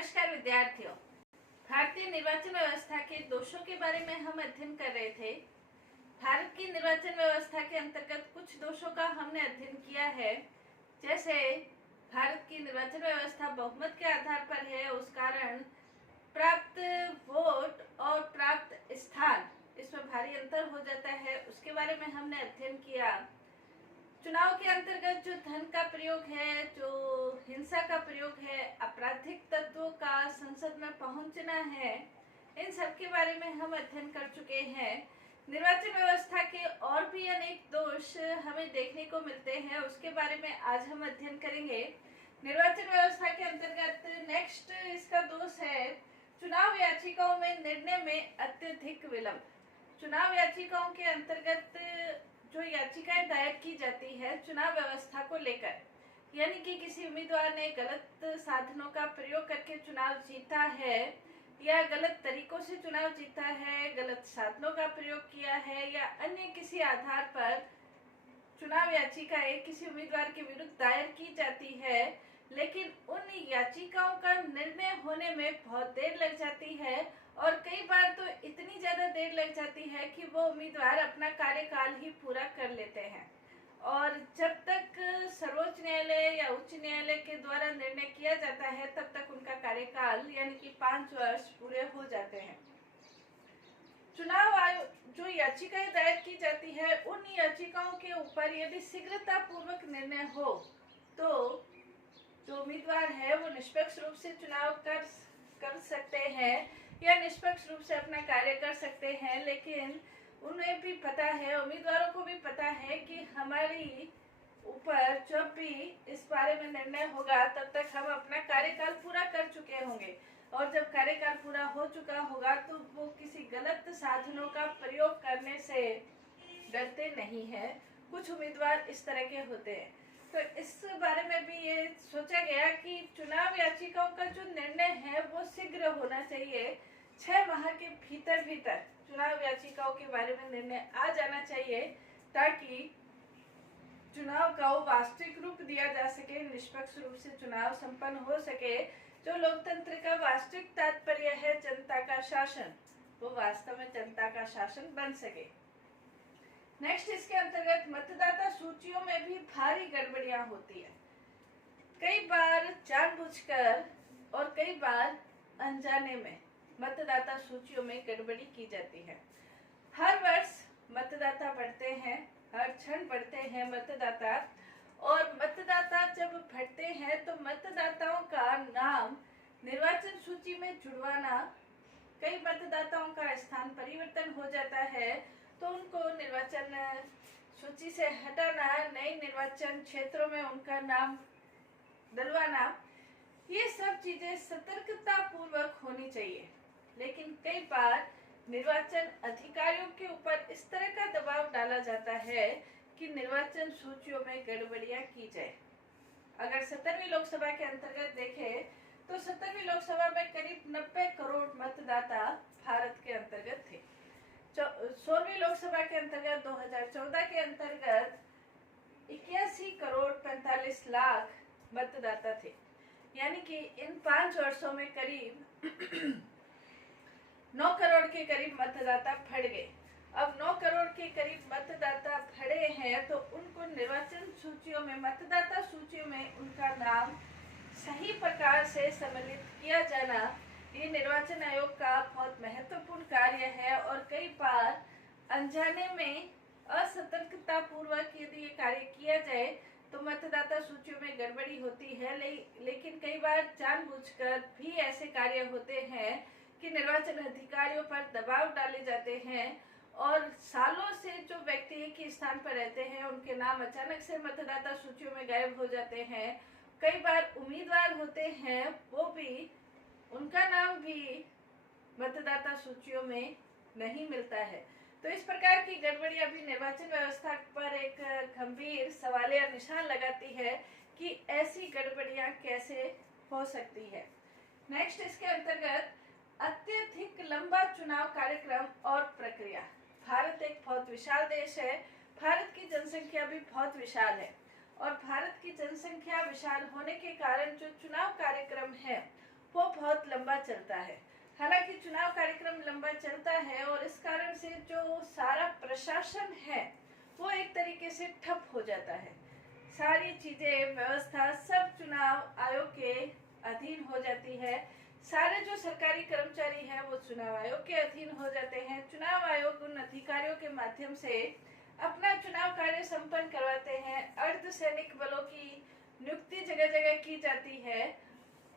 नमस्कार विद्यार्थियों। भारतीय निर्वाचन व्यवस्था के दोषों के बारे में हम अध्ययन कर रहे थे। भारत की निर्वाचन व्यवस्था के अंतर्गत कुछ दोषों का हमने अध्ययन किया है। जैसे भारत की निर्वाचन व्यवस्था बहुमत के आधार पर है, उस कारण प्राप्त वोट और प्राप्त स्थान इसमें भारी अंतर हो जाता है, उसके बारे में हमने अध्ययन किया। चुनाव के अंतर्गत जो धन का प्रयोग है, जो हिंसा का प्रयोग है, आपराधिक तत्वों का संसद में पहुंचना है, इन सब के बारे में हम अध्ययन कर चुके हैं। निर्वाचन व्यवस्था के और भी अनेक दोष हमें देखने को मिलते हैं, उसके बारे में आज हम अध्ययन करेंगे। निर्वाचन व्यवस्था के अंतर्गत नेक्स्ट इसका दोष है चुनाव याचिकाओं में निर्णय में अत्यधिक विलंब। चुनाव याचिकाओं के अंतर्गत जो याचिकाएं दायर की जाती है चुनाव व्यवस्था को लेकर, यानी कि किसी उम्मीदवार ने गलत साधनों का प्रयोग करके चुनाव जीता है या गलत तरीकों से चुनाव जीता है, गलत साधनों का प्रयोग किया है या अन्य किसी आधार पर चुनाव याचिकाएं किसी उम्मीदवार के विरुद्ध दायर की जाती है, लेकिन उन याचिकाओं का निर्णय होने में बहुत देर लग जाती है और कई बार तो इतनी ज्यादा देर लग जाती है कि वो उम्मीदवार अपना कार्यकाल ही पूरा कर लेते हैं। और जब तक सर्वोच्च न्यायालय या उच्च न्यायालय के द्वारा निर्णय किया जाता है तब तक उनका कार्यकाल यानी कि 5 वर्ष पूरे हो जाते हैं। चुनाव आयोग जो याचिकाएं दायर की जाती है, उन याचिकाओं के ऊपर यदि शीघ्रता पूर्वक निर्णय हो तो जो उम्मीदवार है वो निष्पक्ष रूप से चुनाव कर सकते हैं या निष्पक्ष रूप से अपना कार्य कर सकते हैं। लेकिन उन्हें भी पता है, उम्मीदवारों को भी पता है कि हमारी ऊपर जब भी इस बारे में निर्णय होगा तब तक हम अपना कार्यकाल पूरा कर चुके होंगे, और जब कार्यकाल पूरा हो चुका होगा तो वो किसी गलत साधनों का प्रयोग करने से डरते नहीं है। कुछ उम्मीदवार इस तरह के होते हैं। तो इस बारे में भी ये सोचा गया कि चुनाव याचिकाओं का जो निर्णय है वो शीघ्र होना चाहिए। 6 माह के भीतर चुनाव याचिकाओं के बारे में निर्णय आ जाना चाहिए ताकि चुनाव का वास्तविक रूप दिया जा सके, निष्पक्ष रूप से चुनाव संपन्न हो सके। जो लोकतंत्र का वास्तविक तात्पर्य है जनता का शासन, वो वास्तव में जनता का शासन बन सके। नेक्स्ट इसके अंतर्गत मतदाता सूचियों में भी भारी गड़बड़ियां होती है। कई बार जानबूझकर और कई बार अनजाने में मतदाता सूचियों में गड़बड़ी की जाती है। हर वर्ष मतदाता बढ़ते हैं, हर क्षण बढ़ते हैं मतदाता, और मतदाता जब बढ़ते हैं तो मतदाताओं का नाम निर्वाचन सूची में जुड़वाना, कई मतदाताओं का स्थान परिवर्तन हो जाता है तो उनको निर्वाचन सूची से हटाना, नए निर्वाचन क्षेत्रों में उनका नाम डलवाना, ये सब चीजें सतर्कता पूर्वक होनी चाहिए। लेकिन कई बार निर्वाचन अधिकारियों के ऊपर इस तरह का दबाव डाला जाता है कि निर्वाचन सूचियों में गड़बड़ियां की जाए। अगर 17वीं लोकसभा के अंतर्गत देखें तो 17वीं लोकसभा में करीब 90 करोड़ मतदाता भारत के अंतर्गत थे। 16वीं लोकसभा के अंतर्गत 2014 के अंतर्गत 81 करोड़ 45 लाख मतदाता थे, यानी कि इन 5 वर्षों में करीब 9 करोड़ के करीब मतदाता बढ़ गए। अब 9 करोड़ के करीब मतदाता बढ़े हैं तो उनको निर्वाचन सूचियों में, मतदाता सूचियों में उनका नाम सही प्रकार से सम्मिलित किया जाना, ये निर्वाचन आयोग का बहुत महत्वपूर्ण कार्य है। और कई बार अनजाने में असतर्कता पूर्वक यदि ये कार्य किया जाए तो मतदाता सूचियों में गड़बड़ी होती है। लेकिन कई बार जानबूझकर भी ऐसे कार्य होते हैं कि निर्वाचन अधिकारियों पर दबाव डाले जाते हैं और सालों से जो व्यक्ति एक ही स्थान पर रहते हैं उनके नाम अचानक से मतदाता सूचियों में गायब हो जाते हैं। कई बार उम्मीदवार होते हैं, वो भी, उनका नाम भी मतदाता सूचियों में नहीं मिलता है। तो इस प्रकार की गड़बड़ियां भी निर्वाचन व्यवस्था पर एक गंभीर सवालिया निशान लगाती है कि ऐसी गड़बड़ियां कैसे हो सकती है। नेक्स्ट इसके अंतर्गत अत्यधिक लंबा चुनाव कार्यक्रम और प्रक्रिया। भारत एक बहुत विशाल देश है, भारत की जनसंख्या भी बहुत विशाल है, और भारत की जनसंख्या विशाल होने के कारण जो चुनाव कार्यक्रम है वो बहुत लंबा चलता है। हालांकि चुनाव कार्यक्रम लंबा चलता है और इस कारण से जो सारा प्रशासन है वो एक तरीके से ठप हो जाता है। सारी चीजें, व्यवस्था सब चुनाव आयोग के अधीन हो जाती है। सारे जो सरकारी कर्मचारी हैं वो चुनाव आयोग के अधीन हो जाते हैं। चुनाव आयोग उन अधिकारियों के माध्यम से अपना चुनाव कार्य संपन्न करवाते हैं। अर्धसैनिक बलों की नियुक्ति जगह जगह की जाती है।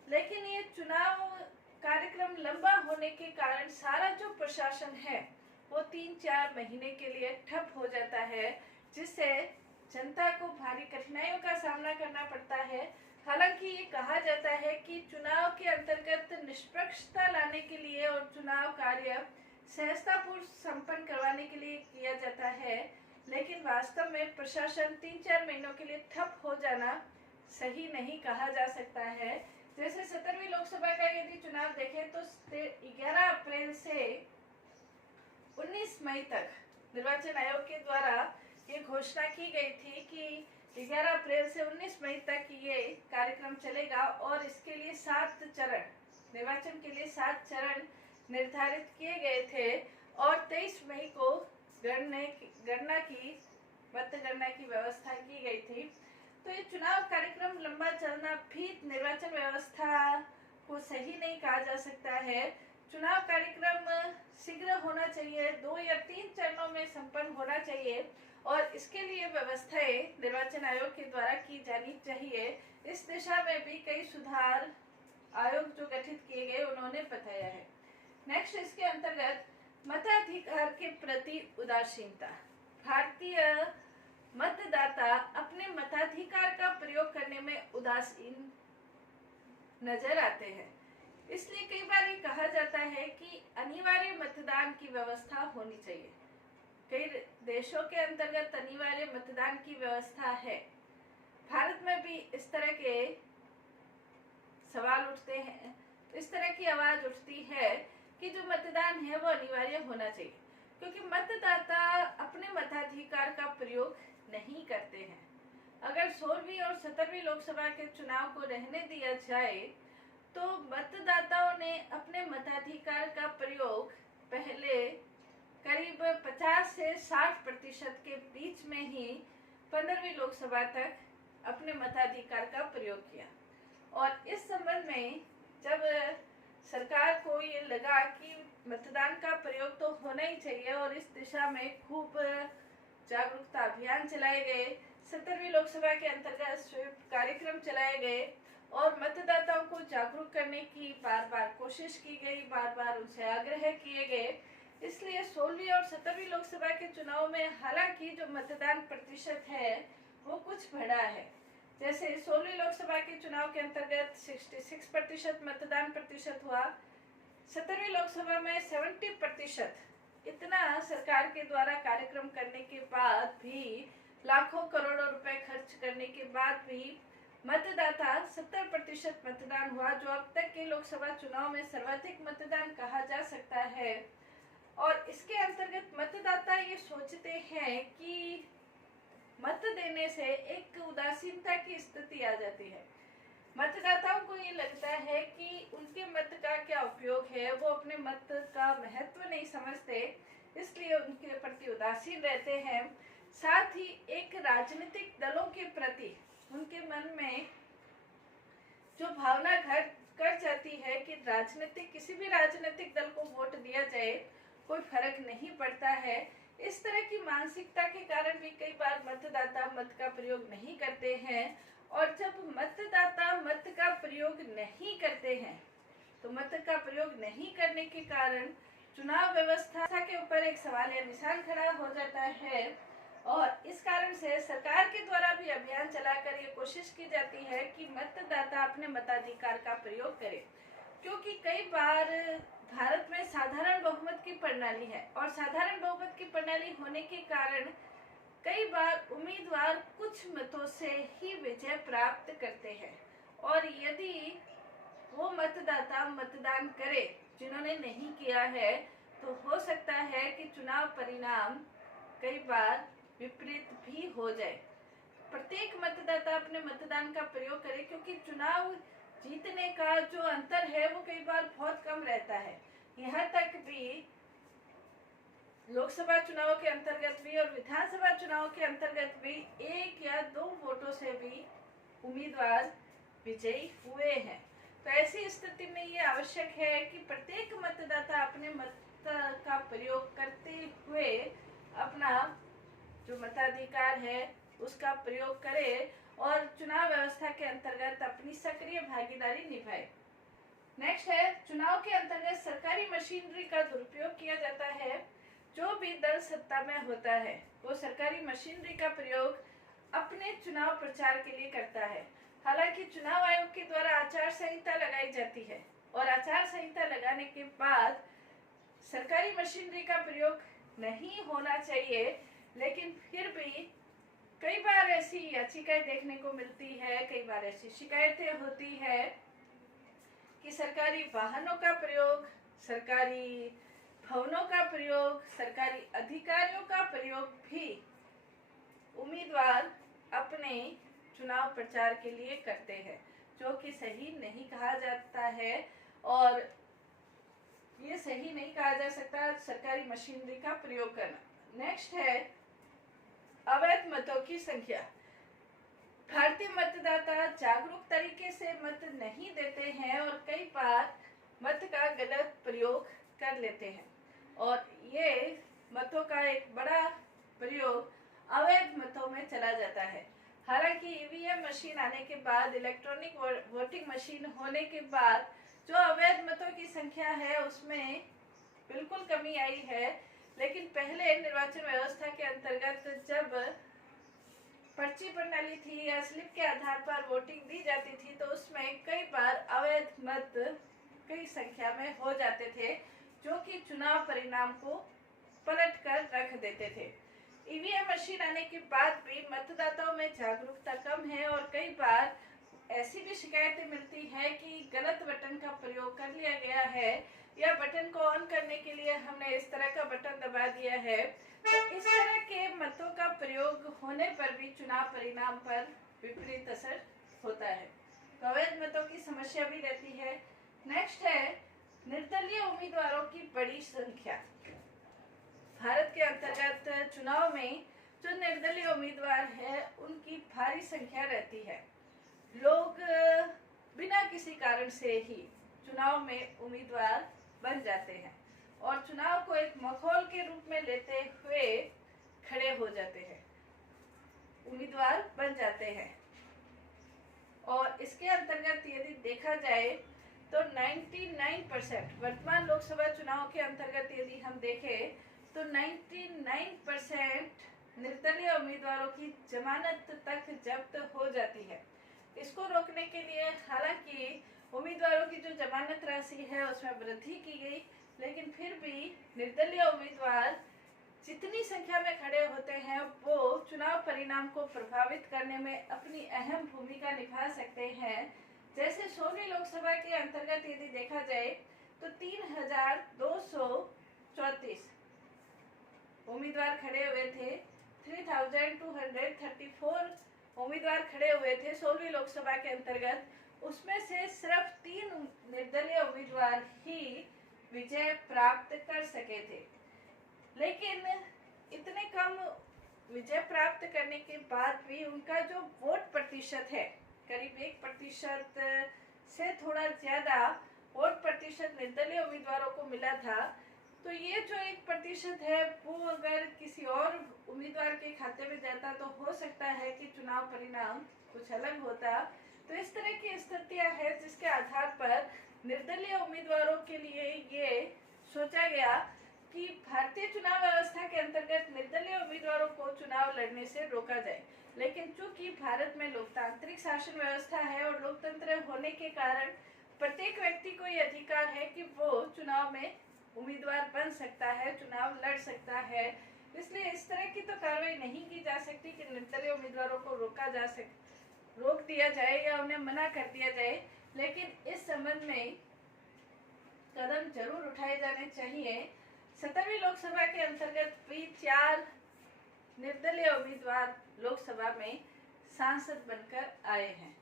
लेकिन ये चुनाव कार्यक्रम लंबा होने के कारण सारा जो प्रशासन है वो 3-4 महीने के लिए ठप हो जाता है, जिससे जनता को भारी कठिनाइयों का सामना करना पड़ता है। हालांकि ये कहा जाता है कि चुनाव के अंतर्गत निष्पक्षता लाने के लिए और चुनाव कार्य सहजतापूर्वक संपन्न करवाने के लिए किया जाता है, लेकिन वास्तव में प्रशासन 3-4 महीनों के लिए ठप हो जाना सही नहीं कहा जा सकता है। जैसे 17वीं लोकसभा का यदि चुनाव देखें तो 11 अप्रैल से 19 मई तक निर्वाचन आयोग के द्वारा ये घोषणा की गई थी कि 11 अप्रैल से 19 मई तक ये कार्यक्रम चलेगा और इसके लिए 7 चरण, निर्वाचन के लिए 7 चरण निर्धारित किए गए थे और 23 मई को मतगणना की व्यवस्था की गई थी। तो ये चुनाव कार्यक्रम लंबा चलना भी निर्वाचन व्यवस्था को सही नहीं कहा जा सकता है। चुनाव कार्यक्रम शीघ्र होना चाहिए, 2 या 3 चरणों में संपन्न होना चाहिए और इसके लिए व्यवस्थाएं निर्वाचन आयोग के द्वारा की जानी चाहिए। इस दिशा में भी कई सुधार आयोग जो गठित किए गए उन्होंने बताया है। नेक्स्ट, इसके अंतर्गत मताधिकार के प्रति उदासीनता। भारतीय मतदाता अपने मताधिकार का प्रयोग करने में उदासीन नजर आते हैं। इसलिए कई बार ये कहा जाता है कि अनिवार्य मतदान की व्यवस्था होनी चाहिए। कई देशों के अंतर्गत अनिवार्य मतदान की व्यवस्था है। भारत में भी इस तरह के सवाल उठते हैं, इस तरह की आवाज उठती है कि जो मतदान है वो अनिवार्य होना चाहिए, क्योंकि मतदाता अपने मताधिकार का प्रयोग नहीं करते हैं। अगर 16वीं और 17वीं लोकसभा के चुनाव को रहने दिया जाए तो मतदाताओं ने अपने मताधिकार का प्रयोग पहले करीब 50 से 60% के बीच में ही 15वीं लोकसभा तक अपने मताधिकार का प्रयोग किया। और इस संबंध में जब सरकार को ये लगा कि मतदान का प्रयोग तो होना ही चाहिए और इस दिशा में खूब जागरूकता अभियान चलाए गए, 17वीं लोकसभा के अंतर्गत स्वीप कार्यक्रम चलाए गए और मतदाताओं को जागरूक करने की बार बार कोशिश की गई, बार बार उनसे आग्रह किए गए। इसलिए 16वीं और 17वीं लोकसभा के चुनाव में हालांकि जो मतदान प्रतिशत है वो कुछ बढ़ा है। जैसे 16वीं लोकसभा के चुनाव के अंतर्गत 66% मतदान प्रतिशत हुआ, 17वीं लोकसभा में 70%। इतना सरकार के द्वारा कार्यक्रम करने के बाद भी, लाखों करोड़ों रुपए खर्च करने के बाद भी मतदाता 70% मतदान हुआ, जो अब तक के लोकसभा चुनाव में सर्वाधिक मतदान कहा जा सकता है। और इसके अंतर्गत मतदाता ये सोचते हैं कि मत देने से एक उदासीनता की स्थिति आ जाती है। मतदाताओं को ये लगता है कि उनके मत का क्या उपयोग है, वो अपने मत का महत्व नहीं समझते, इसलिए उनके प्रति उदासीन रहते हैं। साथ ही एक राजनीतिक दलों के प्रति उनके मन में जो भावना घर कर जाती है कि किसी भी राजनीतिक दल को वोट दिया जाए, कोई फर्क नहीं पड़ता है, इस तरह की मानसिकता के कारण भी कई बार मतदाता मत का प्रयोग नहीं करते हैं। और जब मतदाता मत का प्रयोग नहीं करते हैं तो मत का प्रयोग नहीं करने के कारण चुनाव व्यवस्था के ऊपर एक सवाल या निशान खड़ा हो जाता है। और इस कारण से सरकार के द्वारा भी अभियान चलाकर ये कोशिश की जाती है कि मतदाता अपने मताधिकार का प्रयोग करे, क्योंकि कई बार भारत में साधारण बहुमत की प्रणाली है और साधारण बहुमत की प्रणाली होने के कारण कई बार उम्मीदवार कुछ मतों से ही विजय प्राप्त करते हैं। और यदि वो मतदाता मतदान करे जिन्होंने नहीं किया है तो हो सकता है कि चुनाव परिणाम कई बार विपरीत भी हो जाए। प्रत्येक मतदाता अपने मतदान का प्रयोग करे, क्योंकि चुनाव जीतने का जो अंतर है वो कई बार बहुत कम रहता है। यहाँ तक भी लोकसभा चुनाव के अंतर्गत भी और विधानसभा चुनाव के अंतर्गत भी 1 या 2 वोटों से भी उम्मीदवार विजयी हुए हैं। तो ऐसी स्थिति में ये आवश्यक है कि प्रत्येक मतदाता अपने मत का प्रयोग करते हुए अपना जो मताधिकार है उसका प्रयोग करे और चुनाव व्यवस्था के अंतर्गत अपनी सक्रिय भागीदारी निभाए। नेक्स्ट है, चुनाव के अंतर्गत सरकारी मशीनरी का दुरुपयोग किया जाता है। जो भी दल सत्ता में होता है वो सरकारी मशीनरी का प्रयोग अपने चुनाव प्रचार के लिए करता है। हालांकि चुनाव आयोग के द्वारा आचार संहिता लगाई जाती है और आचार संहिता लगाने के बाद सरकारी मशीनरी का प्रयोग नहीं होना चाहिए, लेकिन फिर भी कई बार ऐसी याचिकाएं देखने को मिलती है, कई बार ऐसी शिकायतें होती है कि सरकारी वाहनों का प्रयोग, सरकारी भवनों का प्रयोग, सरकारी अधिकारियों का प्रयोग भी उम्मीदवार अपने चुनाव प्रचार के लिए करते हैं, जो कि सही नहीं कहा जाता है और ये सही नहीं कहा जा सकता सरकारी मशीनरी का प्रयोग करना। नेक्स्ट है अवैध मतों की संख्या। भारतीय मतदाता जागरूक तरीके से मत नहीं देते हैं और कई बार मत का गलत प्रयोग कर लेते हैं और ये मतों का एक बड़ा प्रयोग अवैध मतों में चला जाता है। हालांकि ईवीएम मशीन आने के बाद, इलेक्ट्रॉनिक वोटिंग मशीन होने के बाद जो अवैध मतों की संख्या है उसमें बिल्कुल कमी आई है, लेकिन पहले निर्वाचन व्यवस्था के अंतर्गत जब पर्ची प्रणाली थी या स्लिप के आधार पर वोटिंग दी जाती थी तो उसमें कई बार अवैध मत कई संख्या में हो जाते थे, जो कि चुनाव परिणाम को पलट कर रख देते थे। ईवीएम मशीन आने के बाद भी मतदाताओं में जागरूकता कम है और कई बार ऐसी भी शिकायतें मिलती है कि गलत बटन का प्रयोग कर लिया गया है या बटन को ऑन करने के लिए हमने इस तरह का बटन दबा दिया है। तो इस तरह के मतों का प्रयोग होने पर भी चुनाव परिणाम पर विपरीत असर होता है। तो अवैध मतों की समस्या भी रहती है। नेक्स्ट है निर्दलीय उम्मीदवारों की बड़ी संख्या। भारत के अंतर्गत चुनाव में जो निर्दलीय उम्मीदवार है उनकी भारी संख्या रहती है। लोग बिना किसी कारण से ही चुनाव में उम्मीदवार बन जाते हैं और चुनाव को एक माहौल के रूप में लेते हुए खड़े हो जाते हैं, उम्मीदवार बन जाते हैं। और इसके अंतर्गत यदि देखा जाए तो 99% वर्तमान लोकसभा चुनाव के अंतर्गत यदि हम देखें तो 99% निर्दलीय उम्मीदवारों की जमानत तक जब्त हो जाती है। इसको रोकने के लिए हालांकि उम्मीदवारों की जो जमानत राशि है उसमें वृद्धि की गई, लेकिन फिर भी निर्दलीय उम्मीदवार जितनी संख्या में खड़े होते हैं वो चुनाव परिणाम को प्रभावित करने में अपनी अहम भूमिका निभा सकते हैं। जैसे 16वीं लोकसभा के अंतर्गत यदि देखा जाए तो 3234 उम्मीदवार खड़े हुए थे, 3234 उम्मीदवार खड़े हुए थे 16वीं लोकसभा के अंतर्गत। उसमें से सिर्फ 3 निर्दलीय उम्मीदवार ही विजय प्राप्त कर सके थे, लेकिन इतने कम विजय प्राप्त करने के बाद भी उनका जो वोट प्रतिशत है करीब 1% से थोड़ा ज्यादा वोट प्रतिशत निर्दलीय उम्मीदवारों को मिला था। तो ये जो 1% है वो अगर किसी और उम्मीदवार के खाते में जाता तो हो सकता है कि चुनाव परिणाम कुछ अलग होता। तो इस तरह की स्थितियां हैं जिसके आधार पर निर्दलीय उम्मीदवारों के लिए ये सोचा गया कि भारतीय चुनाव व्यवस्था के अंतर्गत निर्दलीय उम्मीदवारों को चुनाव लड़ने से रोका जाए। लेकिन चूंकि भारत में लोकतांत्रिक शासन व्यवस्था है और लोकतंत्र होने के कारण प्रत्येक व्यक्ति को ये अधिकार है कि वो चुनाव में उम्मीदवार बन सकता है, चुनाव लड़ सकता है। इसलिए इस तरह की तो कार्रवाई नहीं की जा सकती कि निर्दलीय उम्मीदवारों को रोक दिया जाए या उन्हें मना कर दिया जाए, लेकिन इस संबंध में कदम जरूर उठाए जाने चाहिए। 17वीं लोकसभा के अंतर्गत भी 4 निर्दलीय उम्मीदवार लोकसभा में सांसद बनकर आए हैं।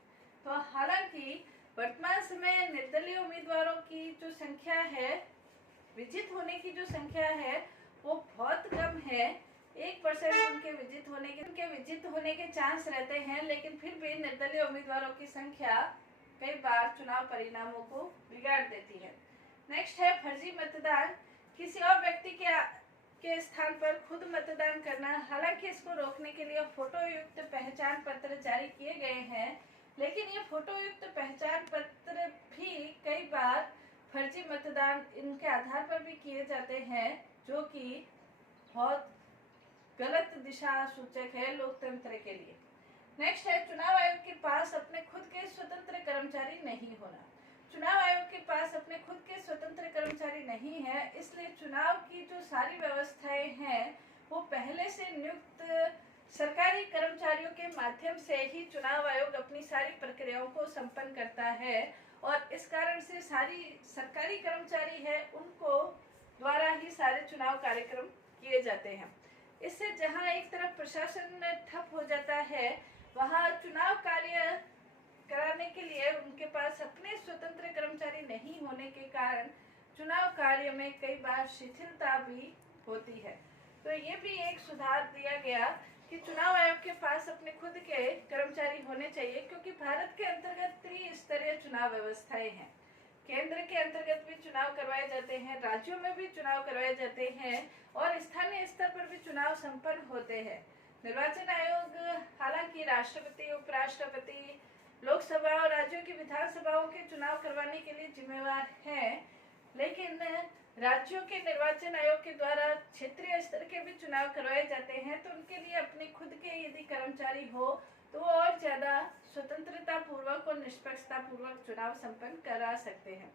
तो हालांकि वर्तमान समय निर्दलीय उम्मीदवारों की जो संख्या है, विजित होने की जो संख्या है वो बहुत कम है। 1% उनके विजित होने के चांस रहते हैं, लेकिन फिर भी निर्दलीय उम्मीदवारों की संख्या कई बार चुनाव परिणामों को बिगाड़ देती है। नेक्स्ट है फर्जी मतदान। किसी और व्यक्ति के स्थान पर खुद मतदान करना। हालांकि इसको रोकने के लिए फोटो युक्त पहचान पत्र जारी किए गए हैं, लेकिन ये फोटो युक्त पहचान पत्र भी कई बार फर्जी मतदान इनके आधार पर भी किए जाते हैं, जो कि बहुत गलत दिशा सूचक है लोकतंत्र के लिए। नेक्स्ट है चुनाव आयोग के पास अपने खुद के स्वतंत्र कर्मचारी नहीं होना। चुनाव आयोग के पास अपने खुद के स्वतंत्र कर्मचारी नहीं है, इसलिए चुनाव की जो सारी व्यवस्थाएं हैं वो पहले से नियुक्त सरकारी कर्मचारियों के माध्यम से ही चुनाव आयोग अपनी सारी प्रक्रियाओं को संपन्न करता है, और इस कारण से सारी सरकारी कर्मचारी है उनको द्वारा ही सारे चुनाव कार्यक्रम किए जाते हैं। इससे जहां एक तरफ प्रशासन ठप हो जाता है, वहां चुनाव कार्य कराने के लिए उनके पास अपने स्वतंत्र कर्मचारी नहीं होने के कारण चुनाव कार्य में कई बार शिथिलता भी होती है। तो ये भी एक सुधार दिया गया कि चुनाव आयोग के पास अपने खुद के कर्मचारी होने चाहिए, क्योंकि भारत के अंतर्गत त्रिस्तरीय चुनाव व्यवस्थाएं हैं। केंद्र के अंतर्गत भी चुनाव करवाए जाते हैं, राज्यों में भी चुनाव करवाए जाते हैं, और स्थानीय स्तर पर भी चुनाव संपन्न होते हैं। निर्वाचन आयोग हालांकि राष्ट्रपति, उपराष्ट्रपति, लोकसभा और राज्यों की विधानसभाओं के चुनाव करवाने के लिए जिम्मेवार है, लेकिन राज्यों के निर्वाचन आयोग के द्वारा क्षेत्रीय स्तर के भी चुनाव करवाए जाते हैं, तो उनके लिए अपने खुद के यदि कर्मचारी हो तो वो और ज्यादा स्वतंत्रता पूर्वक और निष्पक्षता पूर्वक चुनाव संपन्न करा सकते हैं।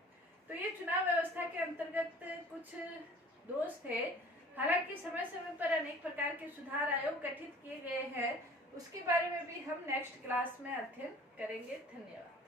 तो ये चुनाव व्यवस्था के अंतर्गत कुछ दोष थे। हालांकि समय समय पर अनेक प्रकार के सुधार आयोग गठित किए गए हैं, उसके बारे में भी हम नेक्स्ट क्लास में अध्ययन करेंगे। धन्यवाद।